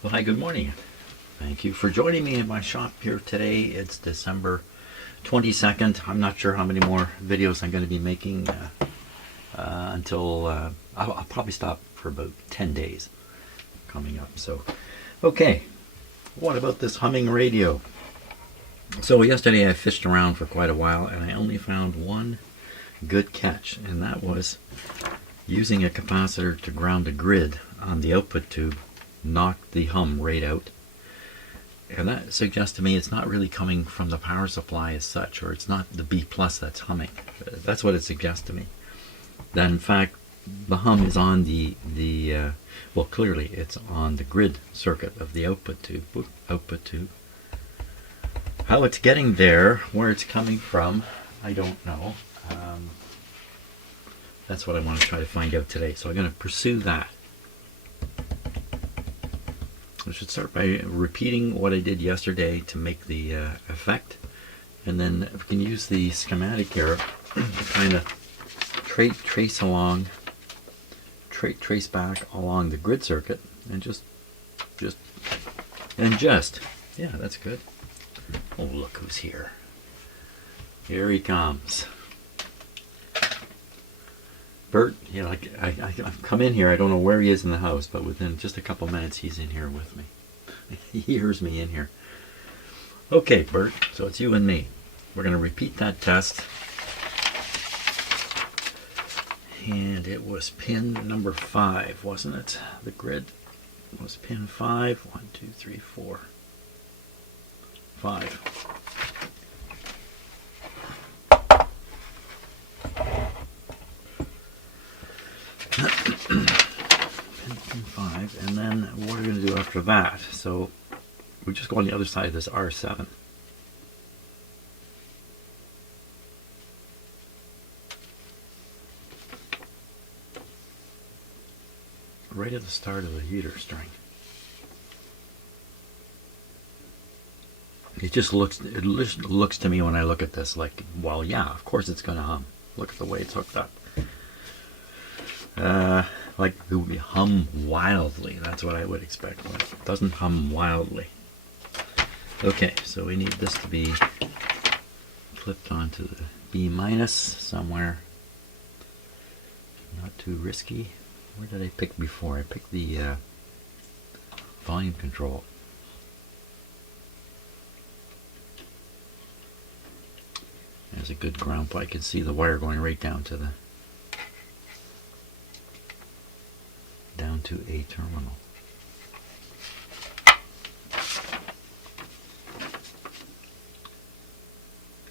Well, hi, good morning. Thank you for joining me in my shop here today. It's December 22nd. I'm not sure how many more videos I'm going to be making until I'll probably stop for about 10 days coming up. So, okay, what about this humming radio? So yesterday I fished around for quite a while and I only found one good catch, and that was using a capacitor to ground a grid on the output tube knocked the hum right out. And that suggests to me it's not really coming from the power supply as such, or it's not the B plus that's humming. That's what it suggests to me. That in fact the hum is on the well, clearly it's on the grid circuit of the output tube. How it's getting there, where it's coming from, I don't know. That's what I want to try to find out today. So I'm going to pursue that. I should start by repeating what I did yesterday to make the effect, and then we can use the schematic here to kind of trace back along the grid circuit, and just yeah, that's good. Oh, look who's here! Here he comes. Bert, you know, I've come in here, I don't know where he is in the house, but within just a couple minutes he's in here with me. He hears me in here. Okay, Bert, so it's you and me. We're going to repeat that test. And it was pin number 5, wasn't it? The grid was pin 5. 1, 2, 3, 4, 5. Pin 5, and then what are we going to do after that? So we just go on the other side of this R7. Right at the start of the heater string. It looks to me when I look at this like, well, yeah, of course it's going to hum. Look at the way it's hooked up. Like it would be hum wildly. That's what I would expect. But it doesn't hum wildly. Okay, so we need this to be clipped onto the B minus somewhere. Not too risky. Where did I pick before? I picked the volume control. There's a good ground plug. I can see the wire going right down to a terminal.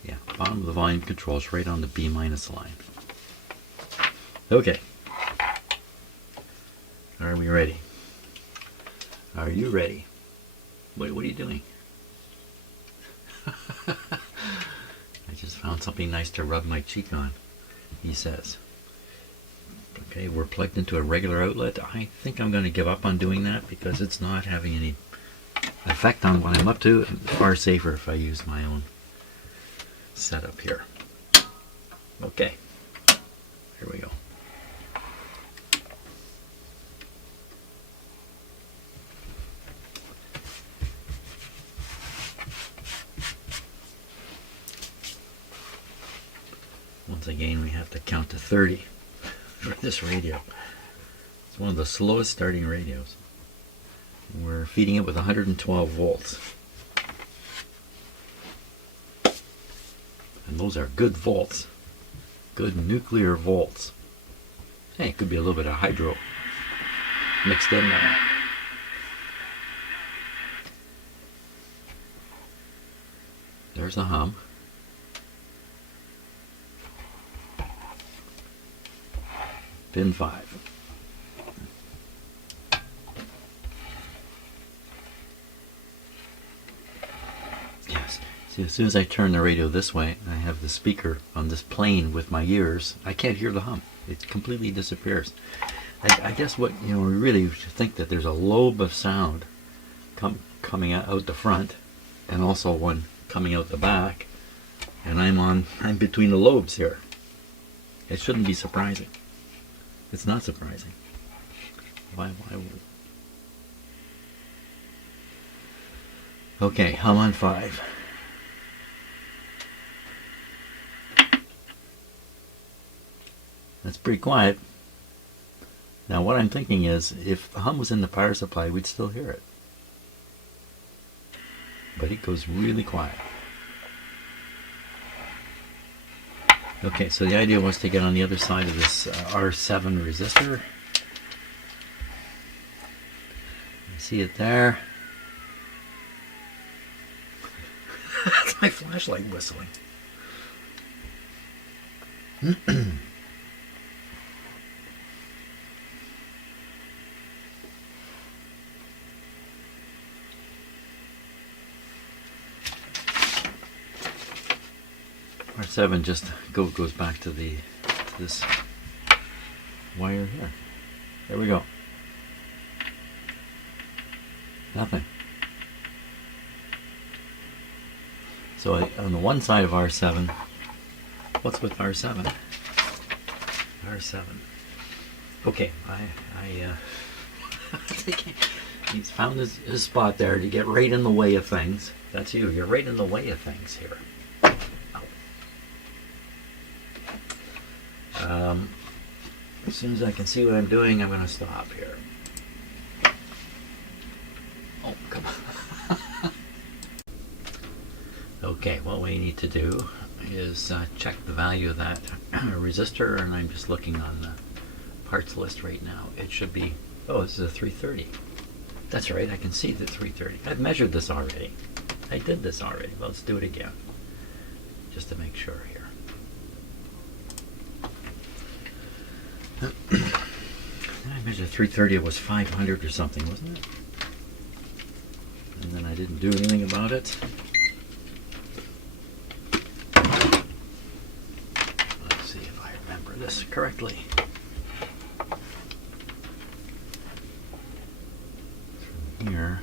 Yeah, bottom of the volume control is right on the B minus line. Okay. Are we ready? Are you ready? Wait, what are you doing? I just found something nice to rub my cheek on, he says. Okay, we're plugged into a regular outlet. I think I'm going to give up on doing that because it's not having any effect on what I'm up to. It's far safer if I use my own setup here. Okay, here we go. Once again, we have to count to 30 for this radio. It's one of the slowest starting radios. We're feeding it with 112 volts. And those are good volts. Good nuclear volts. Hey, it could be a little bit of hydro mixed in there. There's the hum. Pin 5. Yes. See, as soon as I turn the radio this way, I have the speaker on this plane with my ears. I can't hear the hum. It completely disappears. I guess what, we really think that there's a lobe of sound coming out the front, and also one coming out the back, and I'm between the lobes here. It shouldn't be surprising. It's not surprising. Why would Okay, I'm on 5. That's pretty quiet. Now what I'm thinking is, if the hum was in the power supply, we'd still hear it. But it goes really quiet. Okay, so the idea was to get on the other side of this R7 resistor. You see it there. That's my flashlight whistling. R7 just goes back to this wire here. There we go. Nothing. So on the one side of R7, what's with R7? R7. Okay, he's found his spot there to get right in the way of things. That's you. You're right in the way of things here. As soon as I can see what I'm doing, I'm going to stop here. Oh, come on. Okay, what we need to do is check the value of that resistor, and I'm just looking on the parts list right now. It should be, oh, this is a 330. That's right, I can see the 330. I've measured this already. I did this already. Let's do it again, just to make sure here. I measured 330, it was 500 or something, wasn't it? And then I didn't do anything about it. Let's see if I remember this correctly. From here.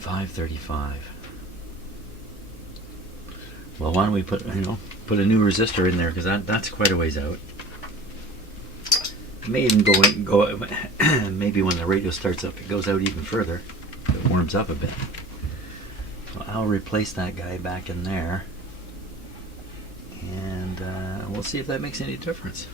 $535. Well, why don't we put a new resistor in there, because that's quite a ways out. It may even go maybe when the radio starts up, it goes out even further. It warms up a bit. So I'll replace that guy back in there, and we'll see if that makes any difference.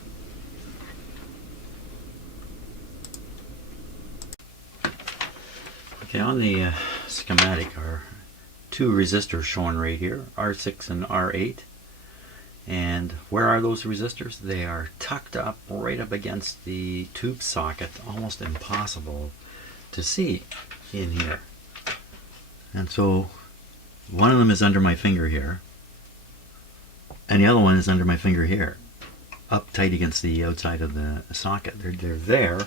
Okay, on the schematic are two resistors shown right here, R6 and R8. And where are those resistors? They are tucked up right up against the tube socket, almost impossible to see in here. And so one of them is under my finger here, and the other one is under my finger here, up tight against the outside of the socket. They're there.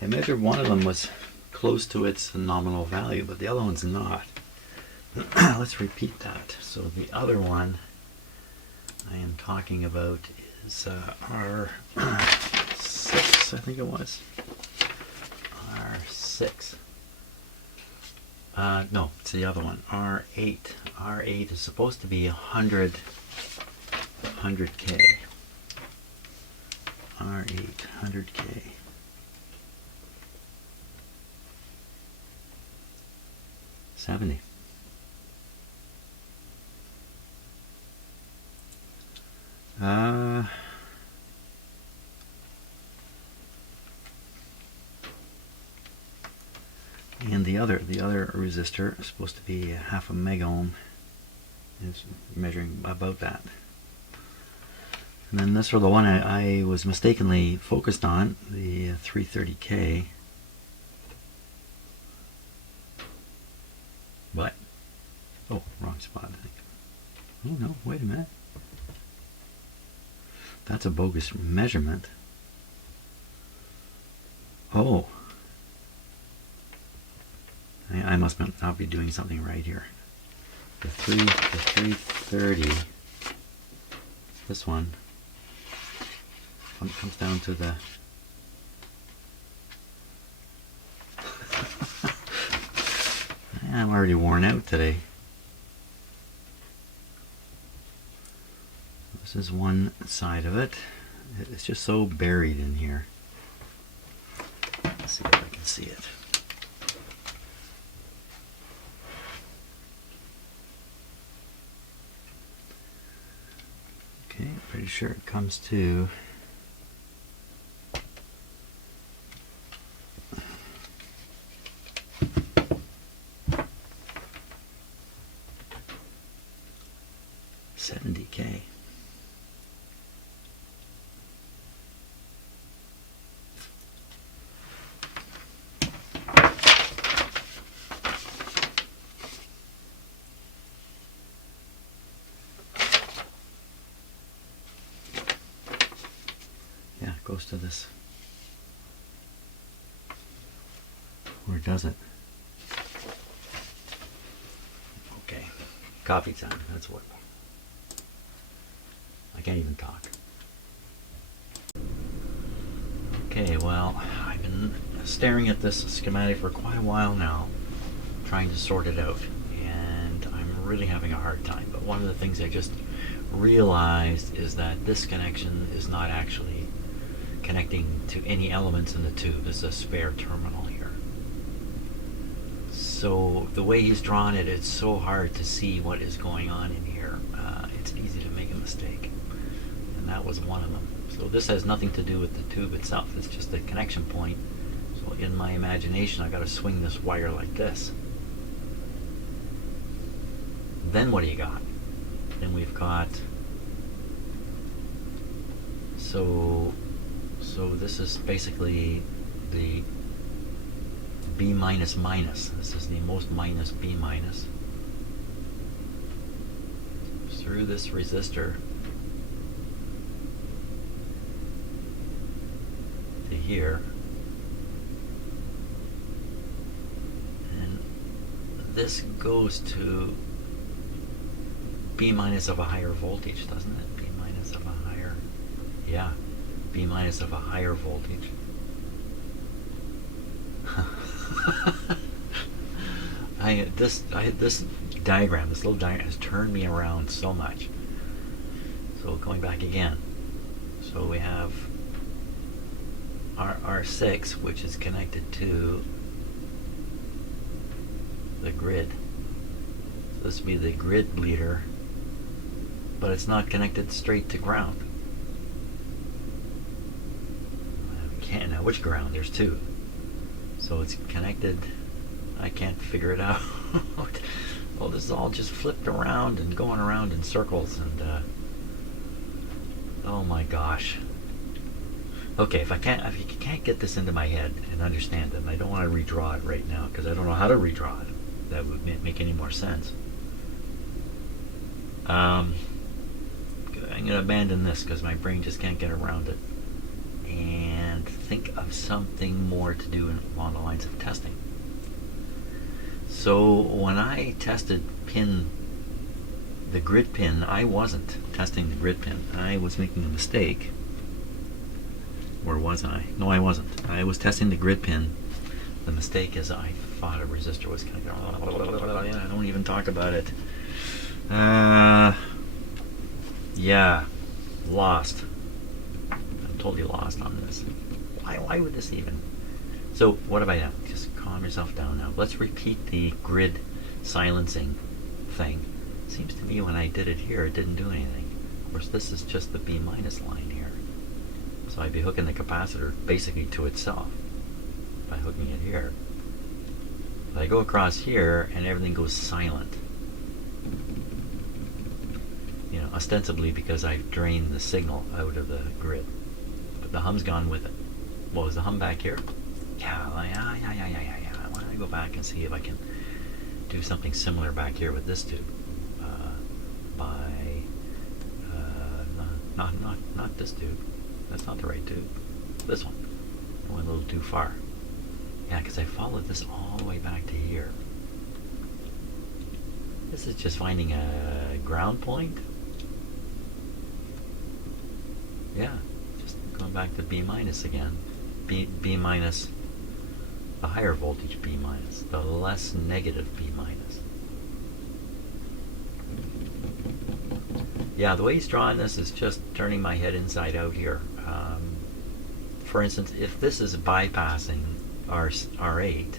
I measured one of them was close to its nominal value, but the other one's not. Let's repeat that. So the other one I am talking about is R6, I think it was. R6. No, it's the other one. R8. R8 is supposed to be 100K. R8, 100K. 70. And the other resistor is supposed to be half a megohm. Is measuring about that. And then this was the one I was mistakenly focused on, the 330K. But, oh, wrong spot, I think. Oh no, wait a minute. That's a bogus measurement. Oh. I must not be doing something right here. The 330, this one, when it comes down to the I'm already worn out today. This is one side of it. It's just so buried in here. Let's see if I can see it. Okay, pretty sure it comes to $70K. Yeah, it goes to this. Or does it? Okay, coffee time, that's what. I can't even talk. Okay, well, I've been staring at this schematic for quite a while now, trying to sort it out, and I'm really having a hard time. But one of the things I just realized is that this connection is not actually connecting to any elements in the tube. There's a spare terminal here. So the way he's drawn it, it's so hard to see what is going on in here. It's easy to make a mistake. And that was one of them. So this has nothing to do with the tube itself. It's just a connection point. So in my imagination, I got to swing this wire like this. Then what do you got? Then we've got, so this is basically the B minus minus. This is the most minus B minus. Through this resistor to here. And this goes to B minus of a higher voltage, doesn't it? B minus of a higher, yeah, B minus of a higher voltage. This diagram, this little diagram has turned me around so much. So going back again, so we have our R6, which is connected to the grid. So this would be the grid bleeder, but it's not connected straight to ground. Now which ground? There's two. So it's connected. I can't figure it out. Well, this is all just flipped around and going around in circles, and oh my gosh. Okay, if you can't get this into my head and understand it, and I don't want to redraw it right now because I don't know how to redraw it. That would make any more sense. I'm going to abandon this because my brain just can't get around it, and think of something more to do along the lines of testing. So when I tested the grid pin, I wasn't testing the grid pin. I was making a mistake. Or was I? No, I wasn't. I was testing the grid pin. The mistake is I thought a resistor was connected. I don't even talk about it. Yeah, lost. I'm totally lost on this. Why would this even? So what have I done? Just calm yourself down now. Let's repeat the grid silencing thing. Seems to me when I did it here, it didn't do anything. Of course, this is just the B minus line here. So I'd be hooking the capacitor basically to itself by hooking it here. But I go across here and everything goes silent. You know, ostensibly because I've drained the signal out of the grid. But the hum's gone with it. What was the hum back here? Yeah. Why don't I go back and see if I can do something similar back here with this tube? Not this tube. That's not the right tube. This one. I went a little too far. Yeah, because I followed this all the way back to here. This is just finding a ground point. Yeah, just going back to B minus again. B minus, the higher voltage B minus, the less negative B minus. Yeah, the way he's drawing this is just turning my head inside out here. For instance, if this is bypassing R8,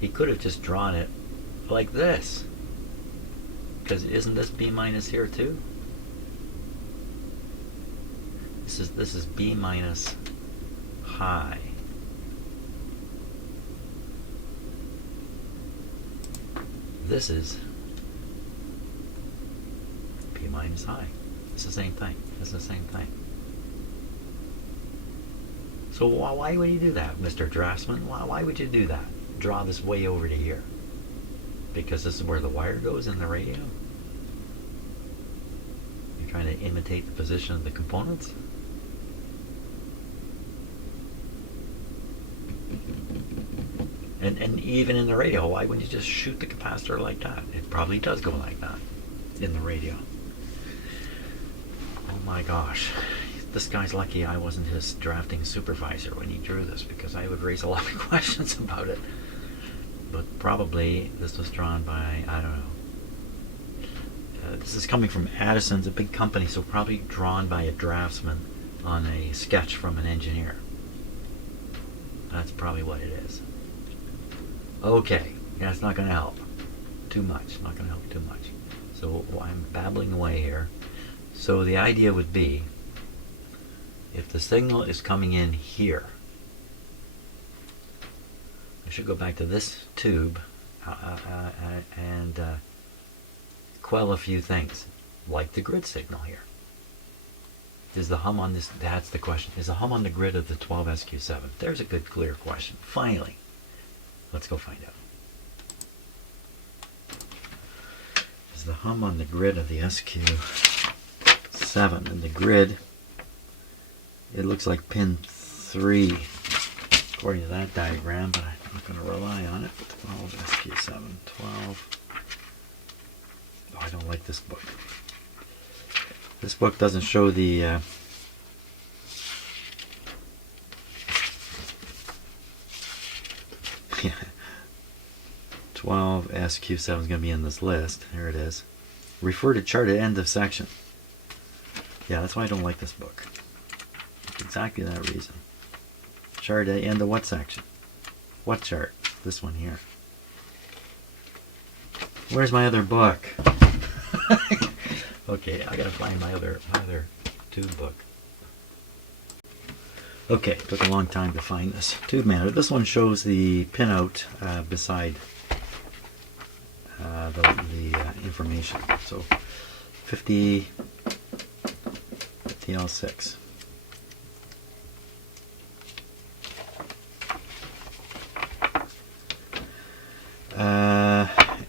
he could have just drawn it like this. Because isn't this B minus here too? This is B minus high. This is B minus high. It's the same thing. It's the same thing. So why would you do that, Mr. Draftsman? Why would you do that? Draw this way over to here. Because this is where the wire goes in the radio? You're trying to imitate the position of the components? And even in the radio, why wouldn't you just shoot the capacitor like that? It probably does go like that in the radio. Oh my gosh. This guy's lucky I wasn't his drafting supervisor when he drew this, because I would raise a lot of questions about it. But probably this was drawn by, I don't know. This is coming from Addison, it's a big company, so probably drawn by a draftsman on a sketch from an engineer. That's probably what it is. Okay, yeah, it's not going to help too much. Not going to help too much. So I'm babbling away here. So the idea would be, if the signal is coming in here, I should go back to this tube and quell a few things, like the grid signal here. Is the hum on this, that's the question, is the hum on the grid of the 12SQ7? There's a good clear question. Finally, let's go find out. Is the hum on the grid of the SQ7? And the grid, it looks like pin 3 according to that diagram, but I'm not going to rely on it. 12 SQ7, 12. Oh, I don't like this book. This book doesn't show the 12 SQ7 is going to be in this list. Here it is. Refer to chart at end of section. Yeah, that's why I don't like this book. Exactly that reason. Chart at end of what section? What chart? This one here. Where's my other book? Okay, I gotta find my other tube book. Okay, took a long time to find this tube matter. This one shows the pinout beside the information. So 50 L6.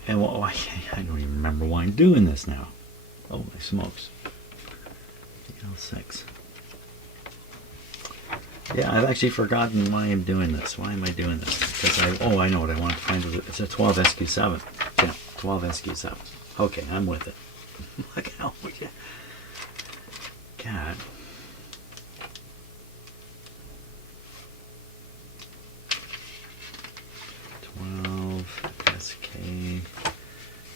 And well, I don't even remember why I'm doing this now. Oh my smokes. L6. Yeah, I've actually forgotten why I'm doing this. Why am I doing this? Because I know what I want to find. It's a 12 SQ7. Yeah, 12 SQ7. Okay, I'm with it. Look how we get. God.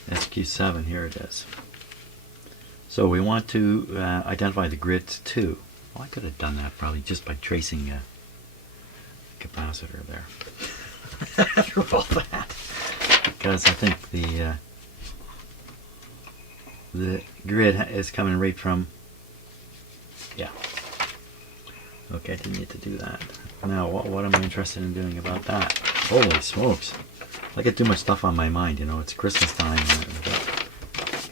SQ7, here it is. So we want to identify the grids too. Well, I could have done that probably just by tracing a capacitor there. After all that, because I think the grid is coming right from. Yeah. Okay, I didn't need to do that. Now, what am I interested in doing about that? Holy smokes! I get too much stuff on my mind, you know. It's Christmas time. And I've got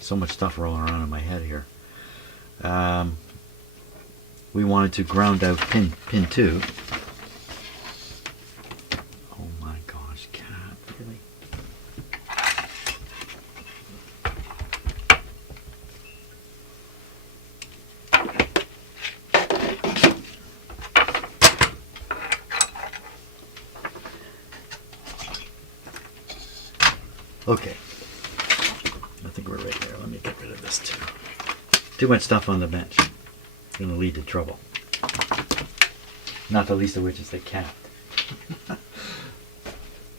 so much stuff rolling around in my head here. We wanted to ground out pin 2. Oh my gosh, cat, really? Okay. I think we're ready there. Let me get rid of this too. Too much stuff on the bench. It's going to lead to trouble. Not the least of which is the cat.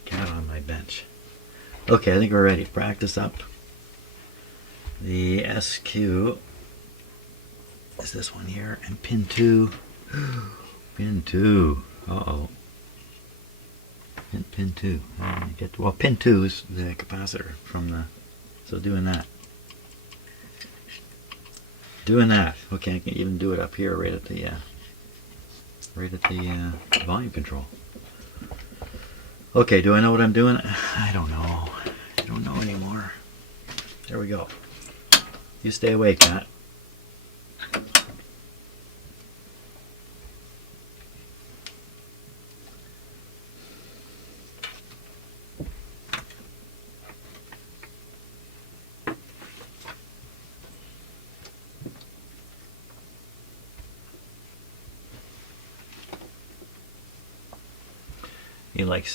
Cat on my bench. Okay, I think we're ready. Practice up. The SQ7 is this one here, and pin 2. Pin 2. Uh-oh. Pin 2. Well, pin 2 is the capacitor from the... So doing that. Doing that. Okay, I can even do it up here right at the volume control. Okay, do I know what I'm doing? I don't know. I don't know anymore. There we go. You stay awake, Matt.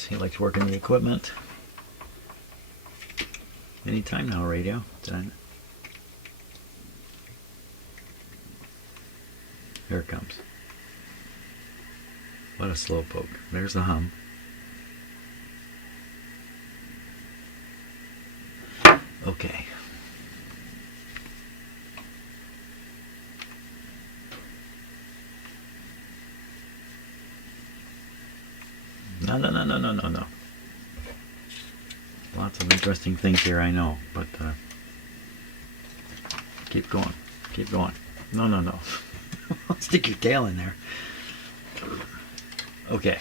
He likes working the equipment. Anytime now, radio. Here it comes. What a slow poke. There's the hum. Okay. No. Lots of interesting things here, I know, but keep going. Keep going. No. Stick your tail in there. Okay.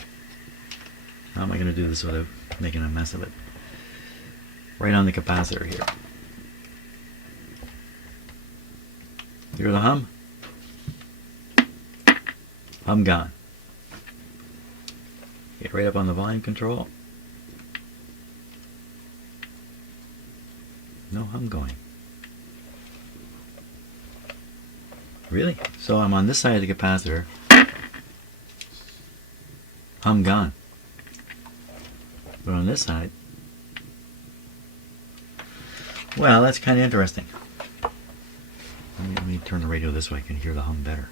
How am I going to do this without making a mess of it? Right on the capacitor here. Hear the hum? Hum gone. Get right up on the volume control. No hum going. Really? So I'm on this side of the capacitor. Hum gone. But on this side, well, that's kind of interesting. Let me turn the radio this way. I can hear the hum better.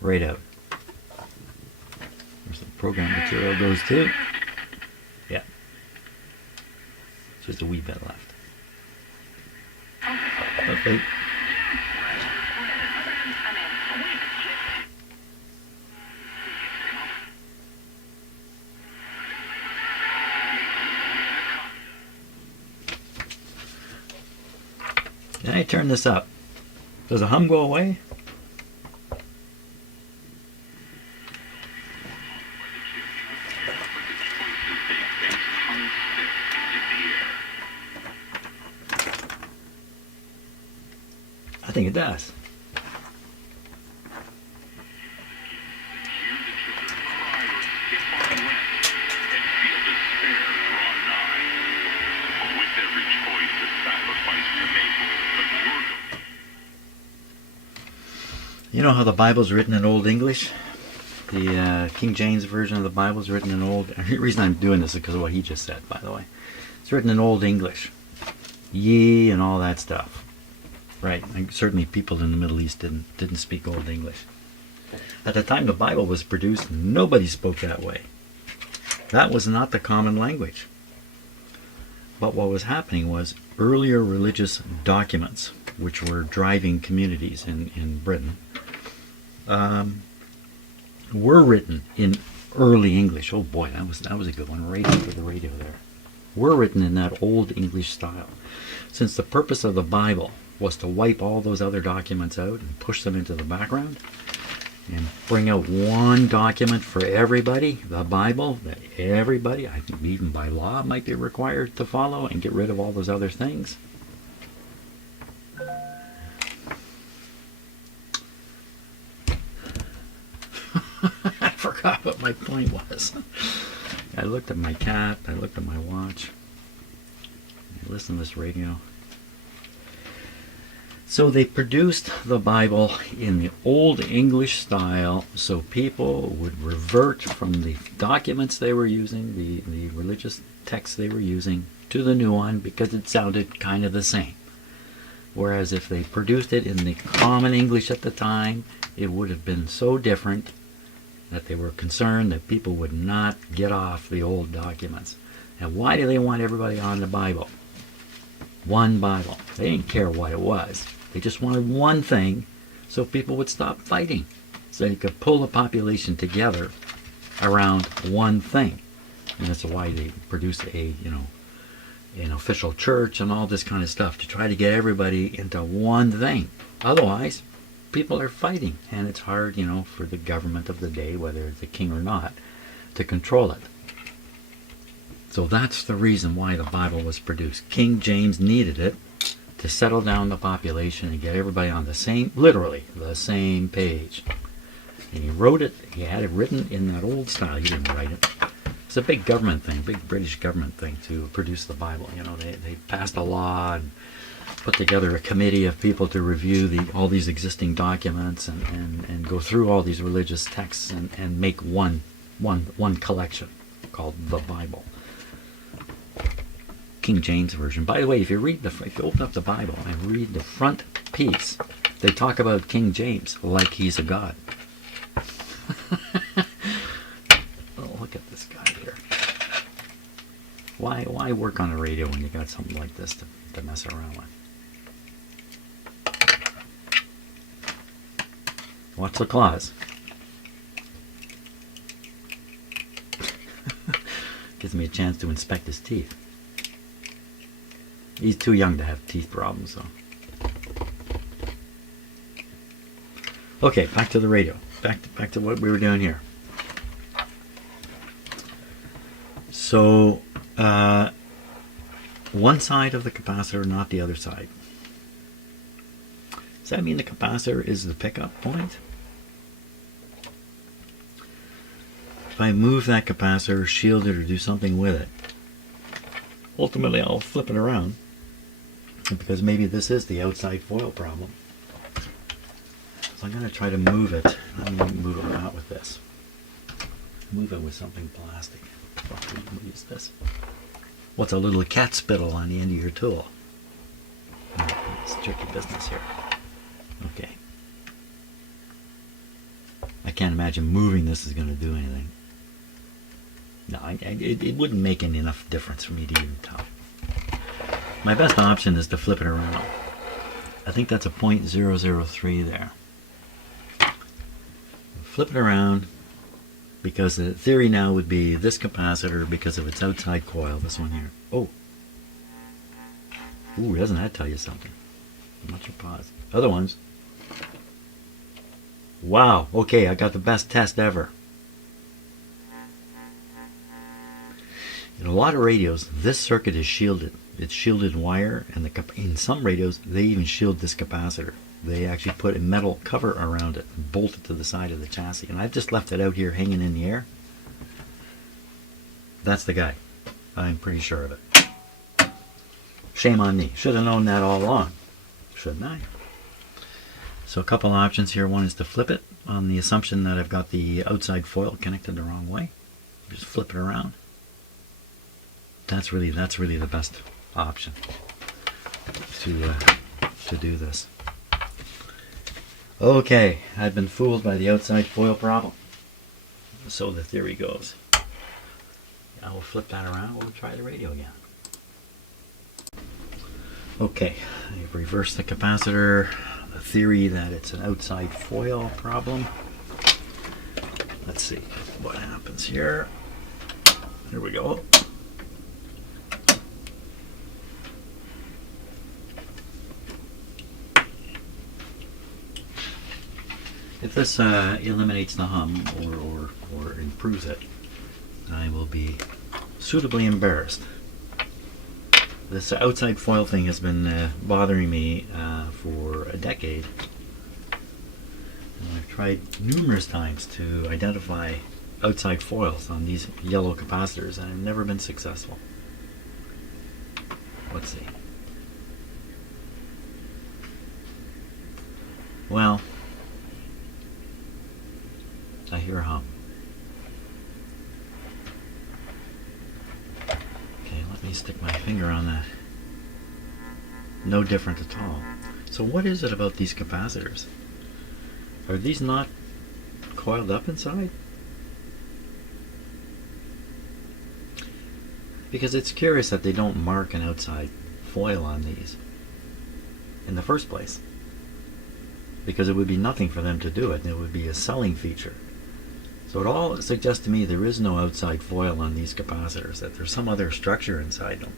Right out. Where's the program material goes to? Yeah. Just a wee bit left. Okay. Then I turn this up. Does the hum go away? I think it does. You know how the Bible's written in Old English? The King James version of the Bible is written in Old... The reason I'm doing this is because of what he just said, by the way. It's written in Old English. Ye and all that stuff. Right. And certainly people in the Middle East didn't speak Old English. At the time the Bible was produced, nobody spoke that way. That was not the common language. But what was happening was earlier religious documents, which were driving communities in Britain, were written in early English. Oh boy, that was a good one, right into the radio there. Were written in that Old English style. Since the purpose of the Bible was to wipe all those other documents out and push them into the background and bring out one document for everybody, the Bible, that everybody, I think even by law, might be required to follow, and get rid of all those other things. I forgot what my point was. I looked at my cat, I looked at my watch, I listened to this radio. So they produced the Bible in the Old English style so people would revert from the documents they were using, the religious texts they were using, to the new one because it sounded kind of the same. Whereas if they produced it in the common English at the time, it would have been so different that they were concerned that people would not get off the old documents. And why do they want everybody on the Bible? One Bible. They didn't care what it was. They just wanted one thing so people would stop fighting. So you could pull the population together around one thing. And that's why they produced an official church and all this kind of stuff, to try to get everybody into one thing. Otherwise, people are fighting, and it's hard, for the government of the day, whether it's a king or not, to control it. So that's the reason why the Bible was produced. King James needed it to settle down the population and get everybody on the same, literally, the same page. And he wrote it, he had it written in that old style. He didn't write it. It's a big government thing, big British government thing to produce the Bible. They passed a law and put together a committee of people to review all these existing documents and go through all these religious texts and make one collection called the Bible. King James Version. By the way, if you open up the Bible and read the front piece, they talk about King James like he's a god. Oh, look at this guy here. Why work on a radio when you got something like this to mess around with? What's the clause? Gives me a chance to inspect his teeth. He's too young to have teeth problems, so. Okay, back to the radio. Back to what we were doing here. So, one side of the capacitor, not the other side. Does that mean the capacitor is the pickup point? If I move that capacitor, shield it, or do something with it, ultimately I'll flip it around, because maybe this is the outside foil problem. So I'm going to try to move it. Let me move it out with this. Move it with something plastic. What is this? What's a little cat spittle on the end of your tool? It's tricky business here. Okay. I can't imagine moving this is going to do anything. No, it wouldn't make any enough difference for me to even tell. My best option is to flip it around. I think that's a 0.003 there. Flip it around, because the theory now would be this capacitor, because of its outside coil, this one here. Oh. Ooh, doesn't that tell you something? Much your pause. Other ones. Wow, okay, I got the best test ever. In a lot of radios, this circuit is shielded. It's shielded wire, and in some radios, they even shield this capacitor. They actually put a metal cover around it and bolt it to the side of the chassis. And I've just left it out here hanging in the air. That's the guy. I'm pretty sure of it. Shame on me. Should have known that all along. Shouldn't I? So a couple options here. One is to flip it on the assumption that I've got the outside foil connected the wrong way. Just flip it around. That's really the best option to do this. Okay, I've been fooled by the outside foil problem. So the theory goes. I will flip that around. We'll try the radio again. Okay, I've reversed the capacitor. The theory that it's an outside foil problem. Let's see what happens here. Here we go. If this eliminates the hum or improves it, I will be suitably embarrassed. This outside foil thing has been bothering me for a decade. And I've tried numerous times to identify outside foils on these yellow capacitors, and I've never been successful. Let's see. Well, I hear a hum. Okay, let me stick my finger on that. No different at all. So what is it about these capacitors? Are these not coiled up inside? Because it's curious that they don't mark an outside foil on these in the first place, because it would be nothing for them to do it, and it would be a selling feature. So it all suggests to me there is no outside foil on these capacitors, that there's some other structure inside them.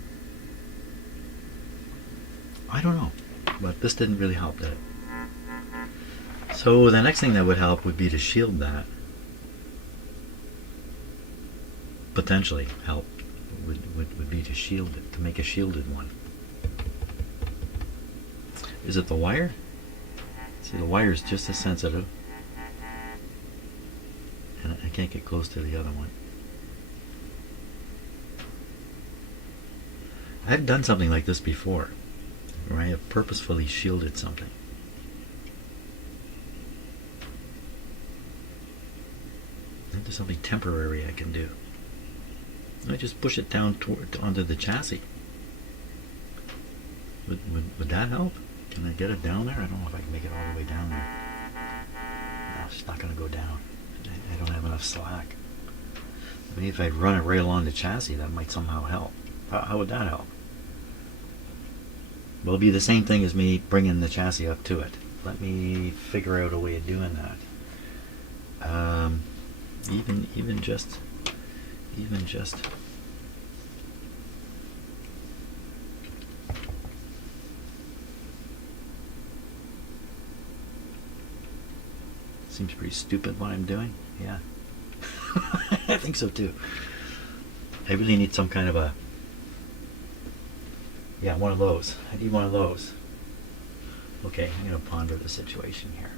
I don't know, but this didn't really help, did it? So the next thing that would help would be to shield that. Potentially help would be to shield it, to make a shielded one. Is it the wire? See, the wire is just as sensitive, and I can't get close to the other one. I've done something like this before, where I have purposefully shielded something. There's something temporary I can do. I just push it down onto the chassis. Would that help? Can I get it down there? I don't know if I can make it all the way down there. No, it's not going to go down. I don't have enough slack. Maybe if I run it right along the chassis, that might somehow help. How would that help? Well, it'll be the same thing as me bringing the chassis up to it. Let me figure out a way of doing that. Even just seems pretty stupid what I'm doing. Yeah. I think so too. I really need some kind of a, yeah, one of those. I need one of those. Okay, I'm going to ponder the situation here.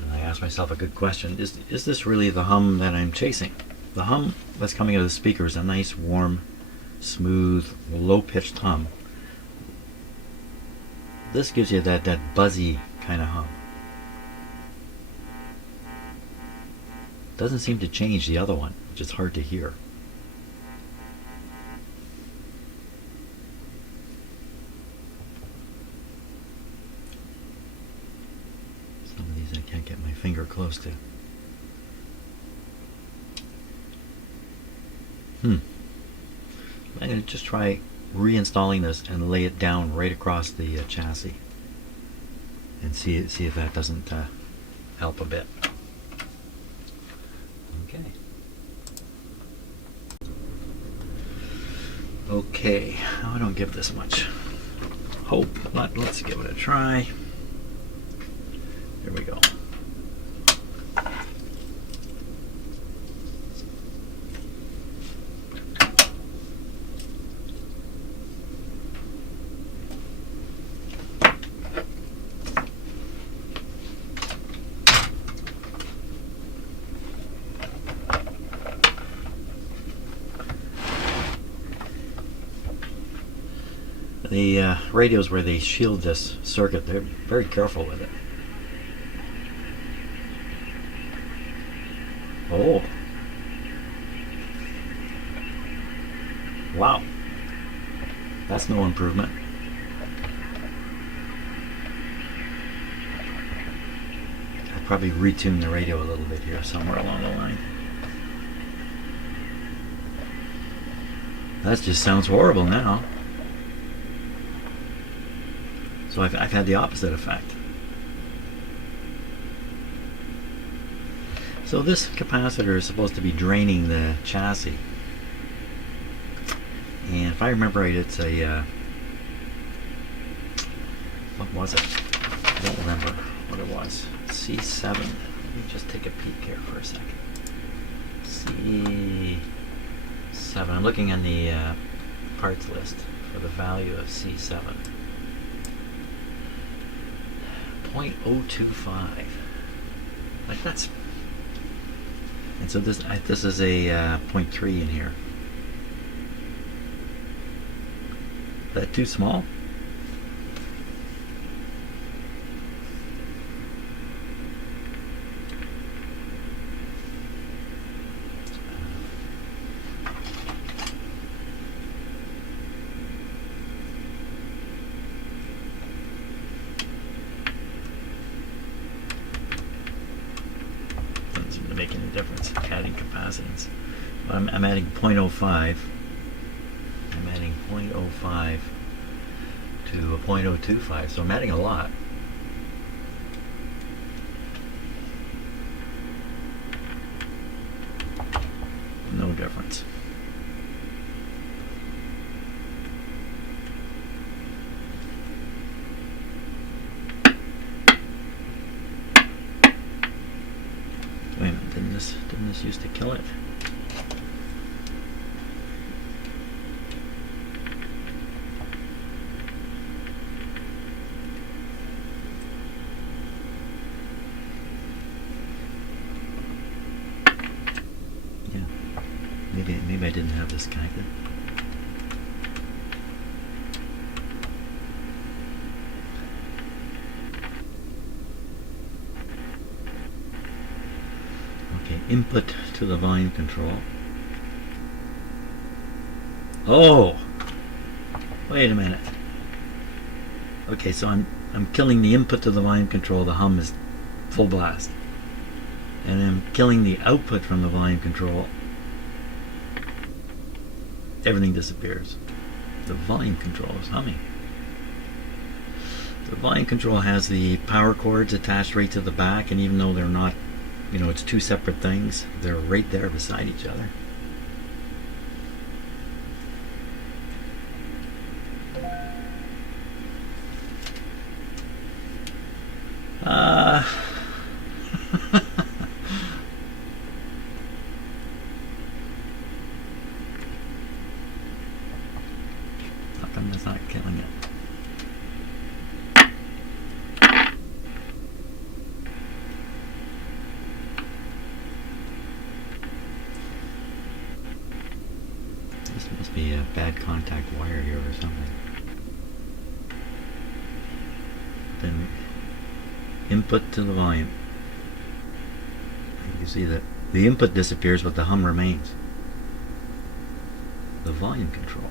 And I ask myself a good question. Is this really the hum that I'm chasing? The hum that's coming out of the speaker is a nice, warm, smooth, low-pitched hum. This gives you that buzzy kind of hum. Doesn't seem to change the other one, which is hard to hear. Some of these I can't get my finger close to. I'm going to just try reinstalling this and lay it down right across the chassis and see if that doesn't help a bit. Okay, I don't give this much hope, but let's give it a try. Here we go. The radios where they shield this circuit, they're very careful with it. Oh. Wow. That's no improvement. I'll probably retune the radio a little bit here somewhere along the line. That just sounds horrible now. So I've had the opposite effect. So this capacitor is supposed to be draining the chassis. And if I remember right, it's a, what was it? I don't remember what it was. C7. Let me just take a peek here for a second. C7. I'm looking on the parts list for the value of C7. 0.025. Like that's, and so this is a 0.3 in here. Is that too small? Make any difference adding capacitance. I'm adding 0.05. I'm adding 0.05 to a 0.025, so I'm adding a lot. No difference. Wait a minute, didn't this used to kill it? Maybe I didn't have this connected. Okay, input to the volume control. Oh, wait a minute. Okay, so I'm killing the input to the volume control. The hum is full blast, and I'm killing the output from the volume control. Everything disappears. The volume control is humming. The volume control has the power cords attached right to the back, and even though they're not, you know, it's two separate things, they're right there beside each other. How come that's not killing it? This must be a bad contact wire here or something. Then input to the volume. You see that the input disappears, but the hum remains. The volume control.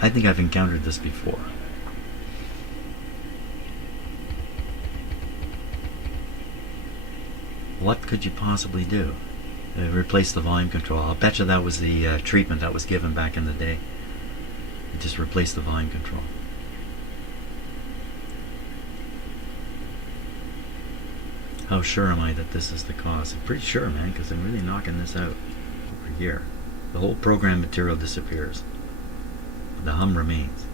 I think I've encountered this before. What could you possibly do? Replace the volume control. I'll bet you that was the treatment that was given back in the day. You just replace the volume control. How sure am I that this is the cause? I'm pretty sure, man, because I'm really knocking this out over here. The whole program material disappears. The hum remains.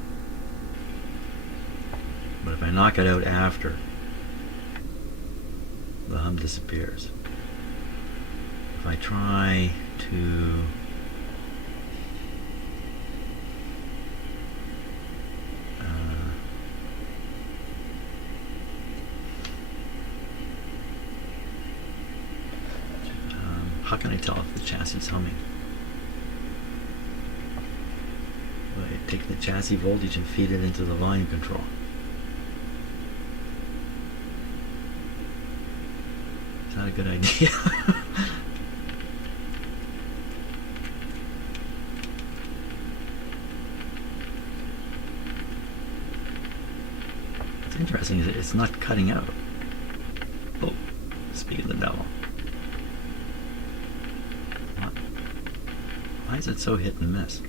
But if I knock it out after, the hum disappears. If I try to how can I tell if the chassis is humming? Well, I take the chassis voltage and feed it into the volume control. Is that a good idea? What's interesting is it's not cutting out. Oh, speak of the devil. Why is it so hit and miss?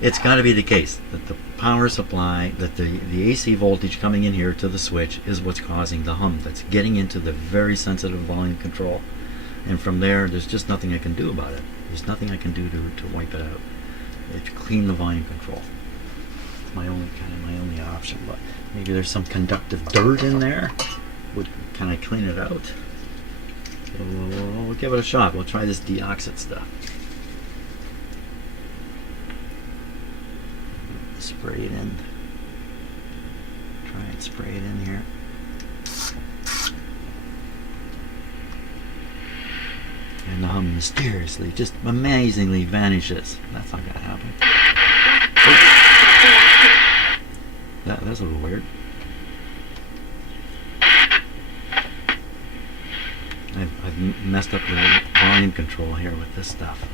It's got to be the case that the power supply, that the AC voltage coming in here to the switch is what's causing the hum. That's getting into the very sensitive volume control. And from there, there's just nothing I can do about it. There's nothing I can do to wipe it out. To clean the volume control. It's my only option. But maybe there's some conductive dirt in there. Can I clean it out? So we'll give it a shot. We'll try this deoxit stuff. Spray it in. Try and spray it in here. And the hum hum mysteriously, just amazingly vanishes. That's not gonna happen. Oh. That's a little weird. I've messed up the volume control here with this stuff.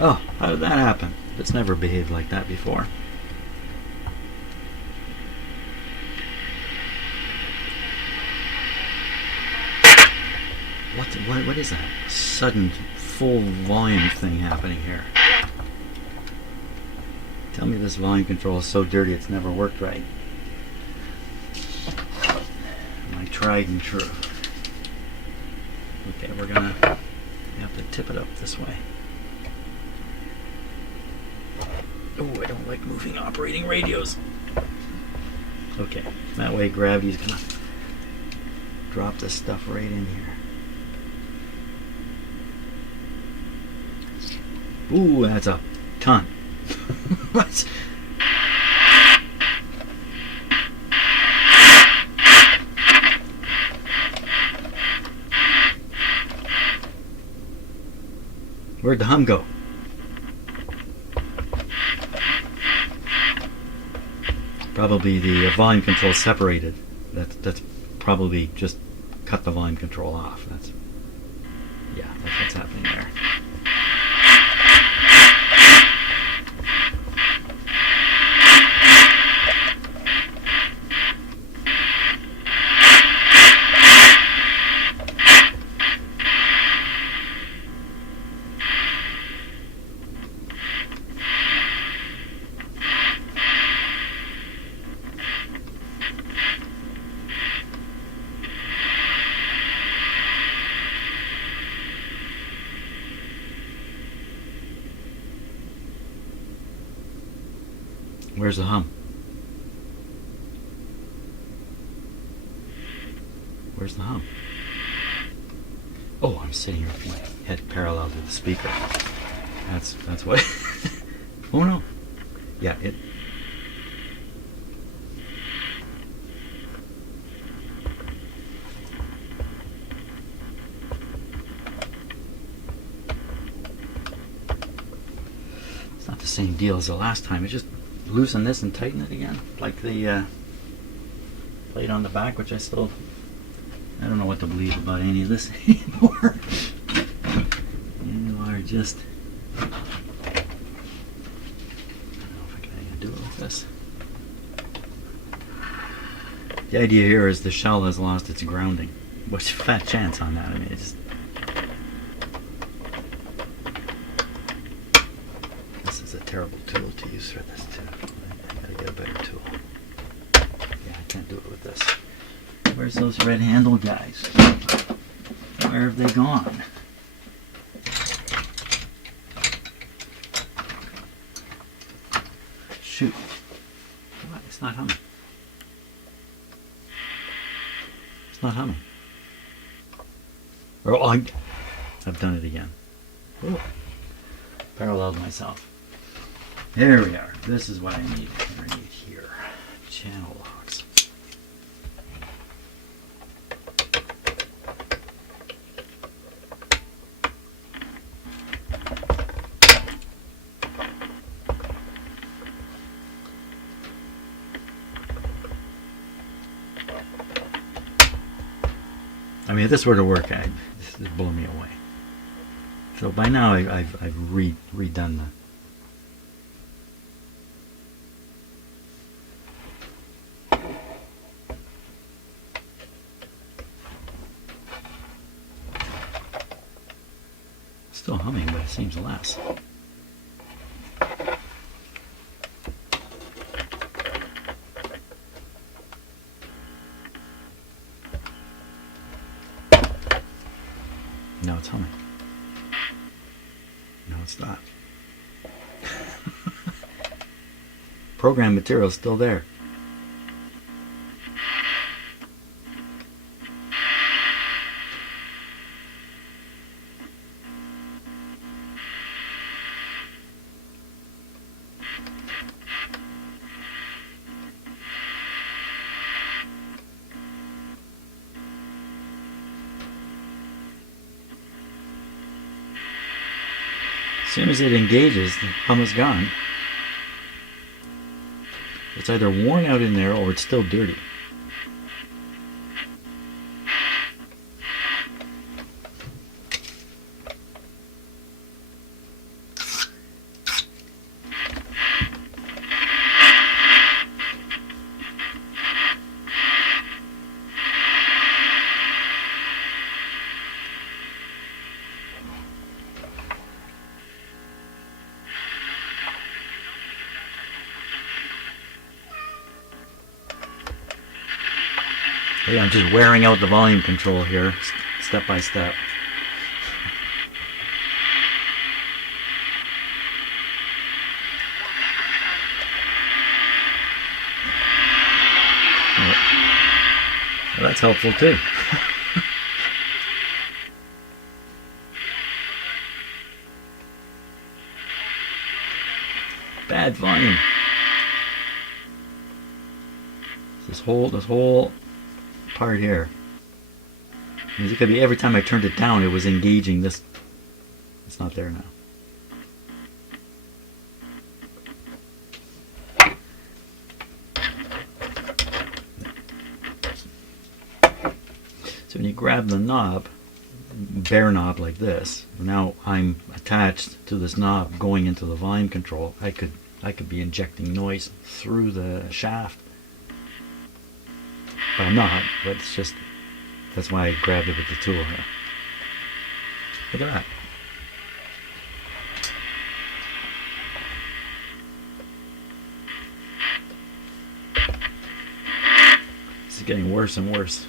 Oh, how did that happen? It's never behaved like that before. What is that sudden full volume thing happening here? Tell me this volume control is so dirty it's never worked right. My tried and true. Okay, we're gonna have to tip it up this way. Oh, I don't like moving operating radios. Okay, that way gravity's gonna drop this stuff right in here. Ooh, that's a ton. What? Where'd the hum go? Probably the volume control separated. That's probably just cut the volume control off. That's what's happening there. Where's the hum? Where's the hum? Oh, I'm sitting here with my head parallel to the speaker. That's what. Oh no. Yeah, it. It's not the same deal as the last time. It just loosen this and tighten it again, like the plate on the back, which I don't know what to believe about any of this anymore. You are just, I don't know if I can do it with this. The idea here is the shell has lost its grounding. What's a fat chance on that? I mean, it's just, this is a terrible tool to use for this too. I gotta get a better tool. Yeah, I can't do it with this. Where's those red handle guys? Where have they gone? Shoot. What? It's not humming. It's not humming. Oh, I've done it again. Ooh. Paralleled myself. There we are. This is what I need right here. Channel locks. I mean, if this were to work, this would blow me away. So by now, I've redone the. Still humming, but it seems less. No, it's humming. No, it's not. Program material is still there. soon as it engages, the hum is gone. It's either worn out in there or it's still dirty. Hey, I'm just wearing out the volume control here, step by step. Well, that's helpful too. Bad volume. This whole part here. As it could be, every time I turned it down, it was engaging this. It's not there now. So when you grab the knob, bare knob like this, now I'm attached to this knob going into the volume control. I could be injecting noise through the shaft. But I'm not, but it's just, that's why I grabbed it with the tool here. Look at that. This is getting worse and worse.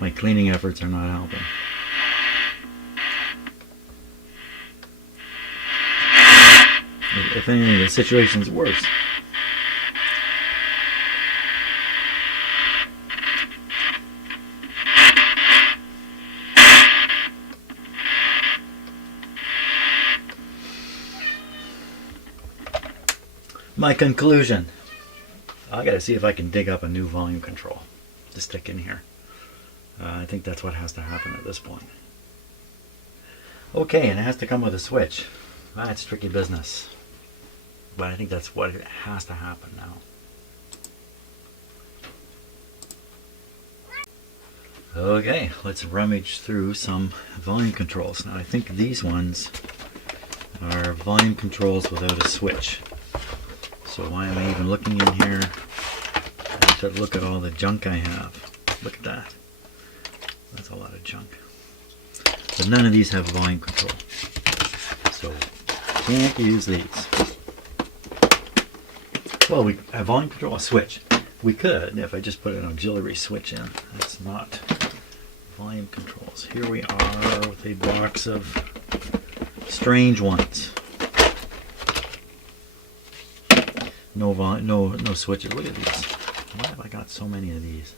My cleaning efforts are not helping. If anything, the situation's worse. My conclusion. I gotta see if I can dig up a new volume control to stick in here. I think that's what has to happen at this point. Okay, and it has to come with a switch. That's tricky business. But I think that's what it has to happen now. Okay, let's rummage through some volume controls. Now I think these ones are volume controls without a switch. So why am I even looking in here? I have to look at all the junk I have. Look at that. That's a lot of junk. But none of these have volume control. So can't use these. Well, we have volume control, a switch. We could if I just put an auxiliary switch in. That's not volume controls. Here we are with a box of strange ones. No switches. Look at these. Why have I got so many of these?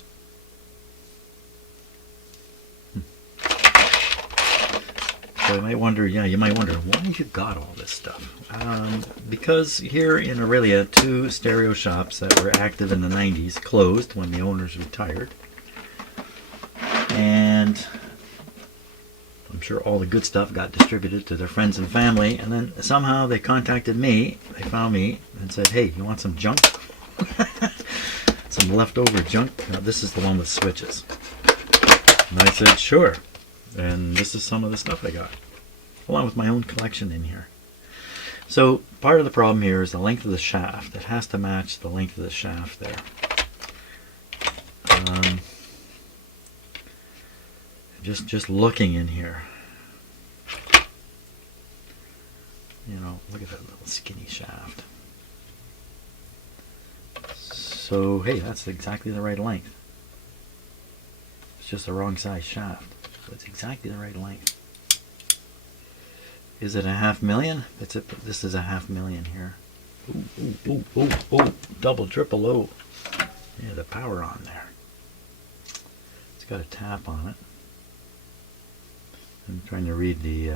So you might wonder, why you got all this stuff? Because here in Aurelia, 2 stereo shops that were active in the 90s closed when the owners retired. And I'm sure all the good stuff got distributed to their friends and family, and then somehow they contacted me, they found me, and said, hey, you want some junk? Some leftover junk? Now, this is the one with switches. And I said, sure. And this is some of the stuff I got, along with my own collection in here. So part of the problem here is the length of the shaft. It has to match the length of the shaft there. Just looking in here, you know, look at that little skinny shaft. So hey, that's exactly the right length. It's just the wrong size shaft. So it's exactly the right length. Is it a 500,000? This is a 500,000 here. Ooh, double, triple O. Yeah, the power on there. It's got a tap on it. I'm trying to read the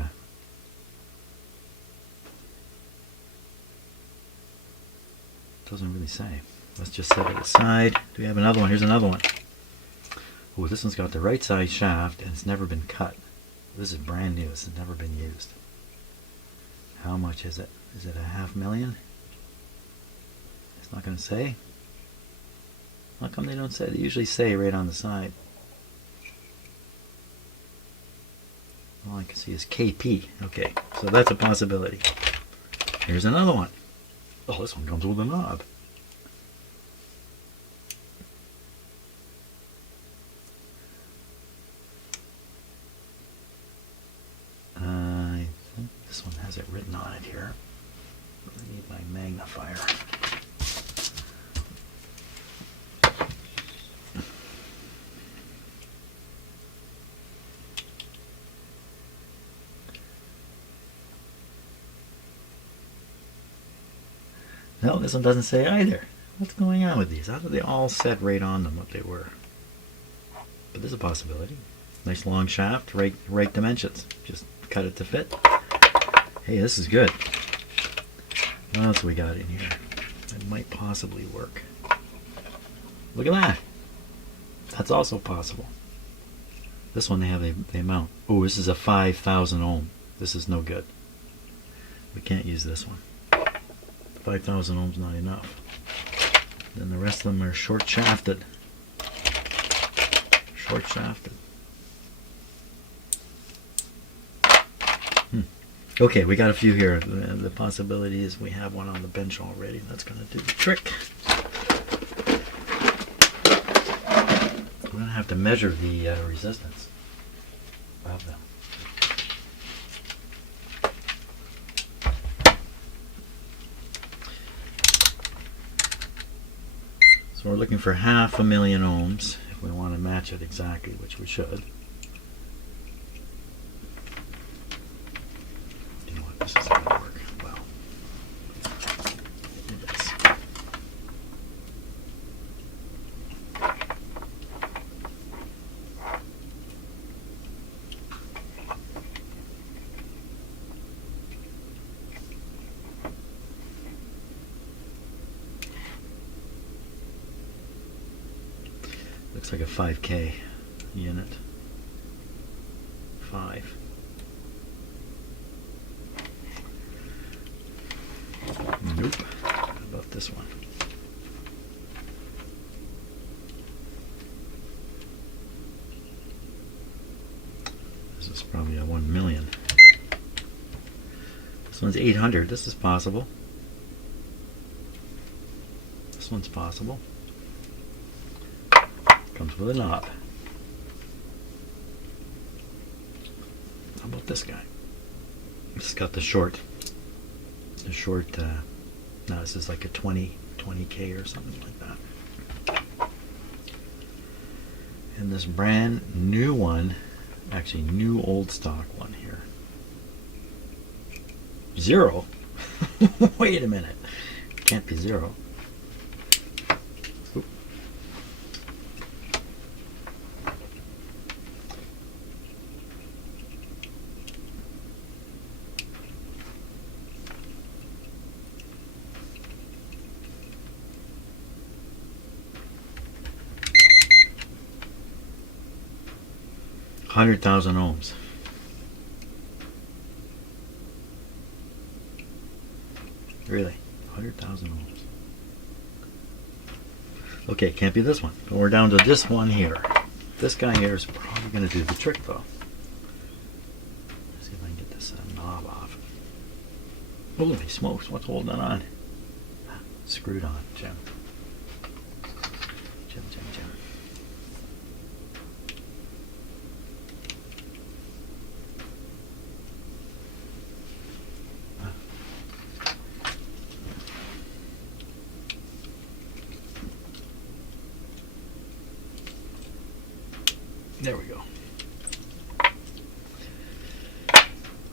doesn't really say. Let's just set it aside. Do we have another one? Here's another one. Oh, this one's got the right size shaft and it's never been cut. This is brand new. This has never been used. How much is it? Is it $500,000? It's not going to say. How come they don't say? They usually say right on the side. All I can see is KP. Okay, so that's a possibility. Here's another one. Oh, this one comes with a knob. I think this one has it written on it here. I need my magnifier. No, this one doesn't say either. What's going on with these? How did they all set right on them what they were? But there's a possibility. Nice long shaft, right dimensions. Just cut it to fit. Hey, this is good. What else we got in here? That might possibly work. Look at that. That's also possible. This one they have the amount. Oh, this is a 5,000 ohm. This is no good. We can't use this one. 5,000 ohms not enough. Then the rest of them are short shafted. Short shafted. Okay, we got a few here. The possibility is we have one on the bench already. That's going to do the trick. We're going to have to measure the resistance of them. So we're looking for 500,000 ohms if we want to match it exactly, which we should. You know what, this isn't going to work well. It is. Looks like a 5K unit. 5. Nope. How about this one? This is probably a 1 million. This one's 800. This is possible. This one's possible. Comes with a knob. How about this guy? It's got the short. No, this is like a 20K or something like that. And this brand new one, actually new old stock one here. 0? Wait a minute. Can't be 0. Oop. $100,000 ohms. Really? 100,000 ohms. Okay, can't be this one. We're down to this one here. This guy here is probably going to do the trick, though. Let's see if I can get this knob off. Holy smokes, what's holding it on? Screwed on, Jim. Jim. There we go.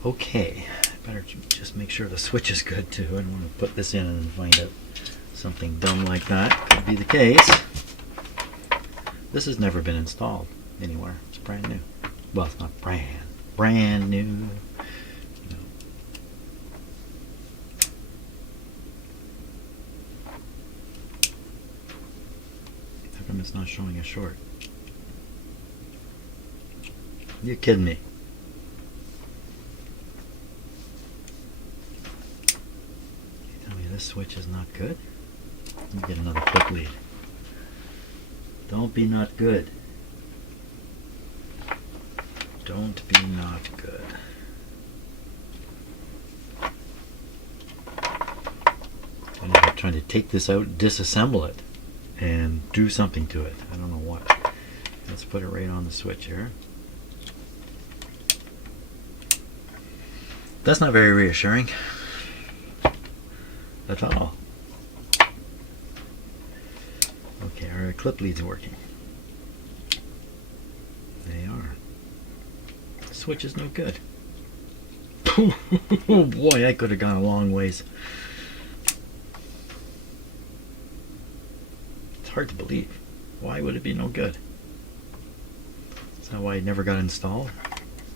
Okay, better just make sure the switch is good too. I don't want to put this in and find out something dumb like that. Could be the case. This has never been installed anywhere. It's brand new. Well, it's not brand new. No. How come it's not showing a short? You kidding me? You tell me this switch is not good? Let me get another quick lead. Don't be not good. Don't be not good. I'm trying to take this out, disassemble it, and do something to it. I don't know what. Let's put it right on the switch here. That's not very reassuring at all. Okay, our clip leads are working. They are. The switch is no good. Oh boy, I could have gone a long ways. It's hard to believe. Why would it be no good? Is that why it never got installed?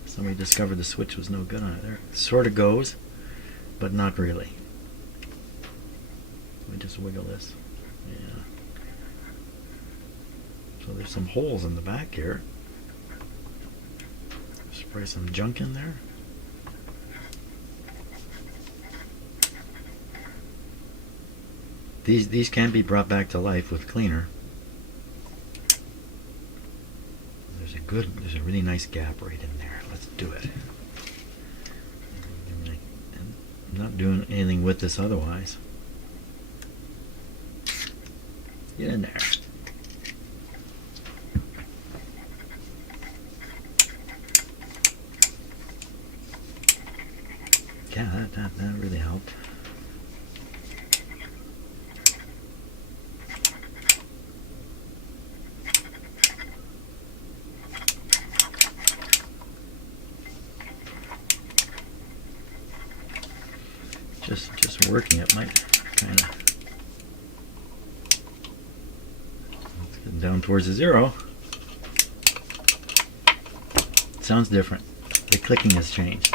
Somebody discovered the switch was no good on it there. Sort of goes, but not really. Let me just wiggle this. Yeah. So there's some holes in the back here. Spray some junk in there. These can be brought back to life with cleaner. There's a really nice gap right in there. Let's do it. I'm not doing anything with this otherwise. Get in there. Yeah, that really helped. Just working it might kind of get down towards the zero. It sounds different. The clicking has changed.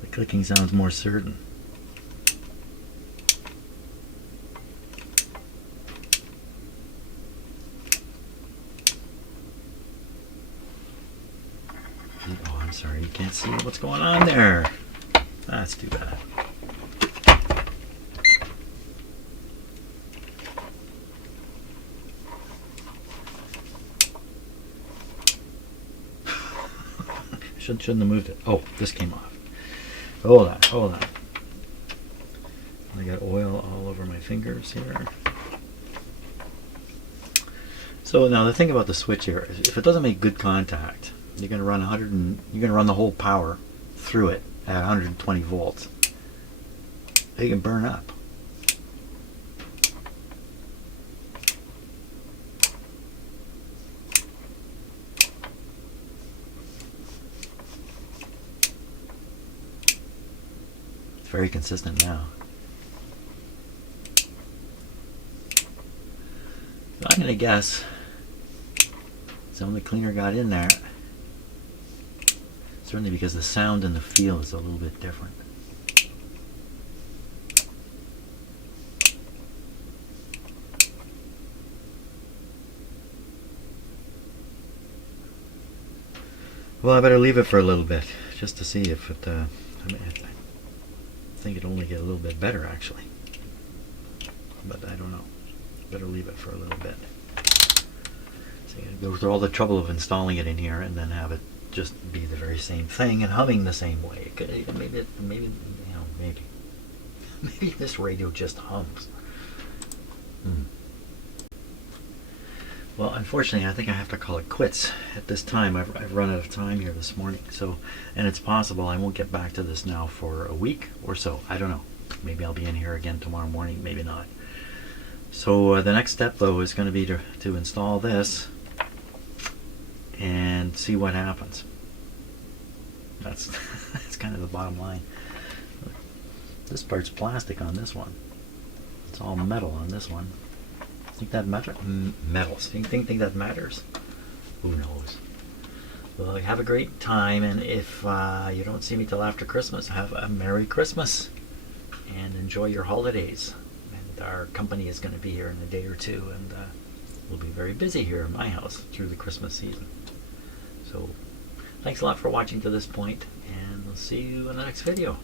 The clicking sounds more certain. Oh, I'm sorry, you can't see what's going on there. That's too bad. Shouldn't have moved it. Oh, this came off. Hold on. I got oil all over my fingers here. So now the thing about the switch here is, if it doesn't make good contact, you're going to run you're going to run the whole power through it at 120 volts. It can burn up. It's very consistent now. So I'm going to guess some of the cleaner got in there. Certainly because the sound and the feel is a little bit different. Well, I better leave it for a little bit, just to see if it, I think it'll only get a little bit better, actually. But I don't know. Better leave it for a little bit. So you gotta go through all the trouble of installing it in here and then have it just be the very same thing and humming the same way. Maybe this radio just hums. Well, unfortunately, I think I have to call it quits at this time. I've run out of time here this morning. So, and it's possible I won't get back to this now for a week or so. I don't know. Maybe I'll be in here again tomorrow morning. Maybe not. So the next step, though, is going to be to install this and see what happens. That's that's kind of the bottom line. This part's plastic on this one. It's all metal on this one. Think that matters? Metals. Think that matters? Who knows? Well, have a great time, and if you don't see me till after Christmas, have a Merry Christmas and enjoy your holidays. And our company is going to be here in a day or two, and we'll be very busy here in my house through the Christmas season. So thanks a lot for watching to this point, and we'll see you in the next video.